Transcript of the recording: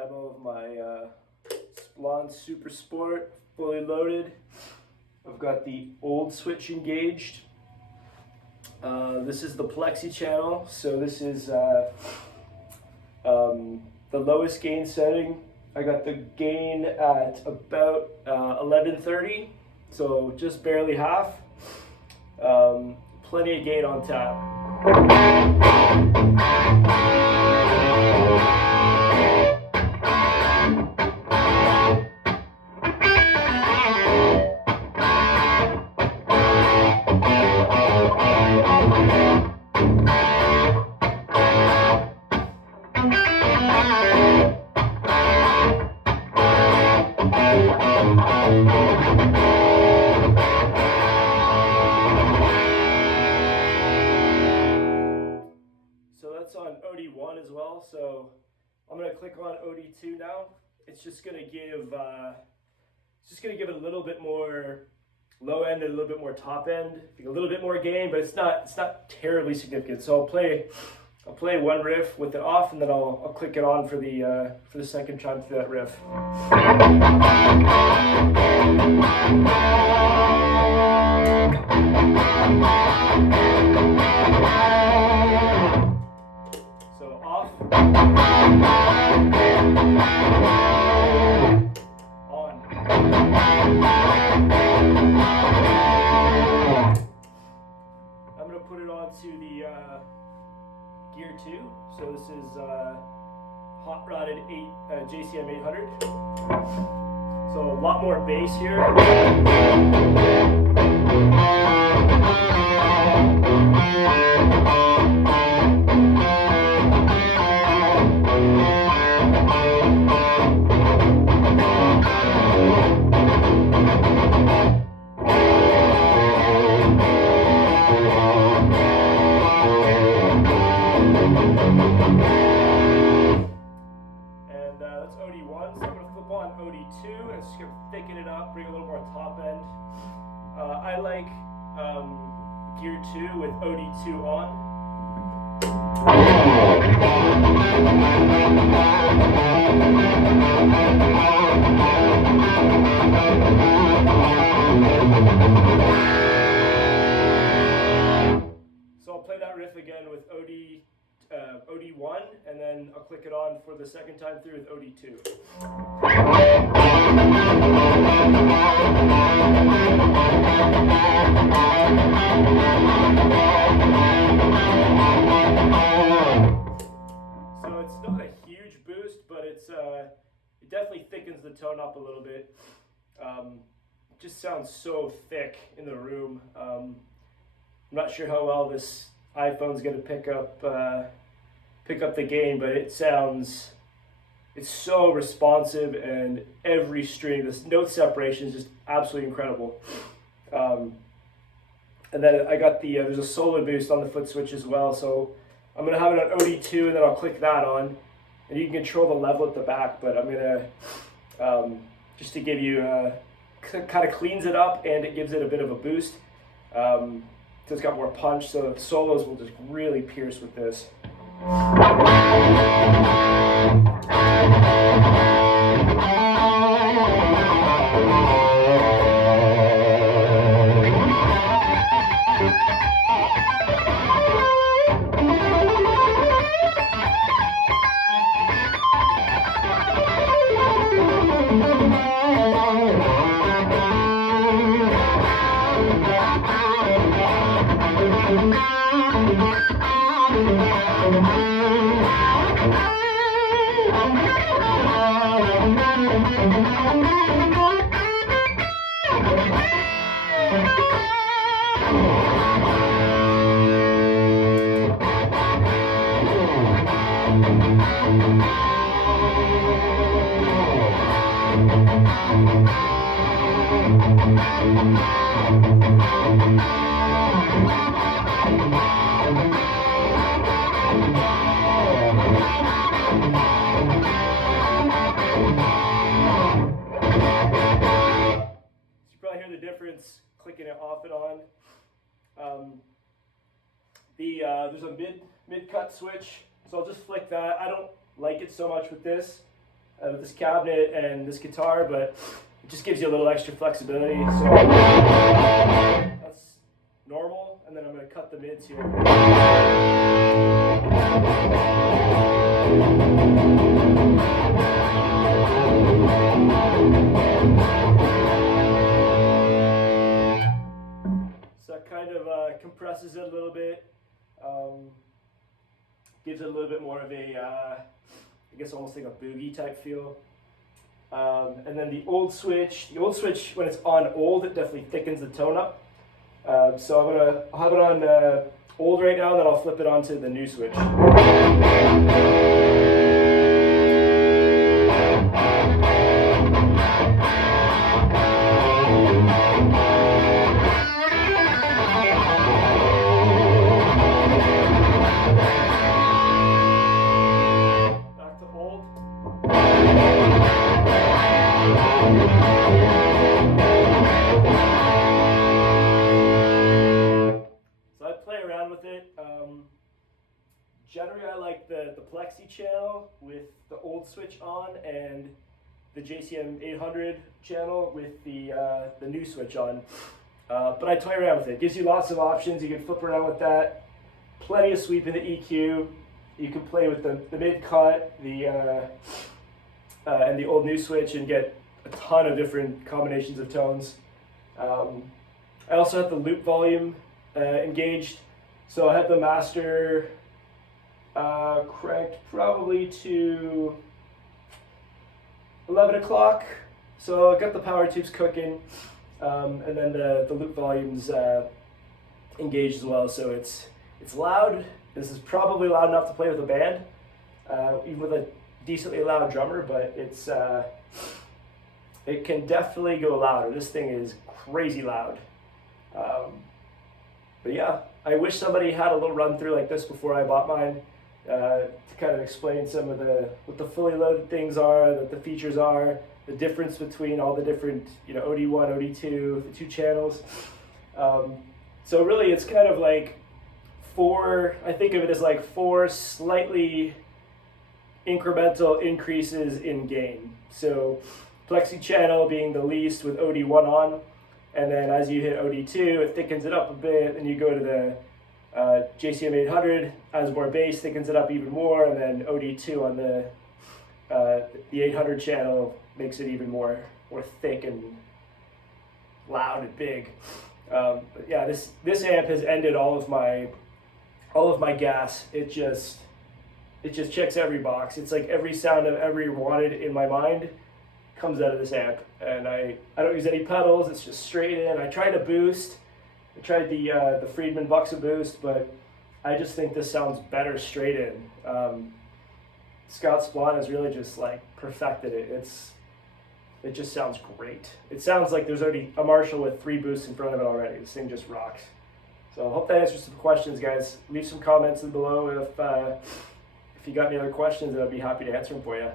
demo of my Splawn Supersport, fully loaded. I've got the old switch engaged. This is the Plexi channel, so this is the lowest gain setting. I got the gain at about 1130, so just barely half. Plenty of gain on tap. So that's on OD1 as well. So I'm gonna click on OD2 now. It's just gonna give it a little bit more low end and a little bit more top end, a little bit more gain, but it's not terribly significant. So I'll play one riff with it off, and then I'll click it on for the second time through that riff. So off, on. I'm gonna put it onto the gear 2. So this is hot rodded JCM 800. So a lot more bass here. That's OD1, so I'm going to flip on OD2 and just going to thicken it up, bring a little more top end. I like gear 2 with OD2 on. So I'll play that riff again with OD1, and then I'll click it on for the second time through with OD2. So it's not a huge boost, but it definitely thickens the tone up a little bit. Just sounds so thick in the room. I'm not sure how well this iPhone's going to pick up the gain, but it's so responsive, and every string, this note separation is just absolutely incredible. And then I got there's a solo boost on the foot switch as well, so I'm going to have it on OD2, and then I'll click that on, and you can control the level at the back, but I'm going to, just to give you, kind of cleans it up, and it gives it a bit of a boost. So it's got more punch, so the solos will just really pierce with this. Clicking it off and on. There's a mid cut switch, so I'll just flick that. I don't like it so much with this. with this cabinet and this guitar, but it just gives you a little extra flexibility. So that's normal, and then I'm going to cut the mids here. So that kind of compresses it a little bit, gives it a little bit more of a, I guess almost like a boogie type feel. And then the old switch, when it's on old, it definitely thickens the tone up. So I'll have it on old right now, and then I'll flip it onto the new switch. Generally, I like the Plexi channel with the old switch on, and the JCM 800 channel with the new switch on. But I toy around with it. It gives you lots of options. You can flip around with that. Plenty of sweep in the EQ. You can play with the mid cut, and the old new switch, and get a ton of different combinations of tones. I also have the loop volume engaged, so I have the master cranked probably to 11 o'clock. So I got the power tubes cooking, and then the loop volume's engaged as well. So it's loud. This is probably loud enough to play with a band, even with a decently loud drummer. But it can definitely go louder. This thing is crazy loud. But yeah, I wish somebody had a little run through like this before I bought mine, to kind of explain some of what the fully loaded things are, what the features are, the difference between all the different, OD1, OD2, the two channels. So really it's kind of like I think of it as like four slightly incremental increases in gain. So Plexi channel being the least with OD1 on, and then as you hit OD2, it thickens it up a bit, and you go to the JCM 800, adds more bass, thickens it up even more, and then OD2 on the 800 channel makes it even more thick and loud and big. But yeah, this amp has ended all of my gas. It just checks every box. It's like every sound I've ever wanted in my mind comes out of this amp, and I don't use any pedals. It's just straight in. I tried a boost. I tried the Friedman Buxa boost, but I just think this sounds better straight in. Scott Splawn has really just like perfected it. It just sounds great. It sounds like there's already a Marshall with 3 boosts in front of it already. This thing just rocks. So I hope that answers some questions, guys. Leave some comments below if you got any other questions, and I'd be happy to answer them for you.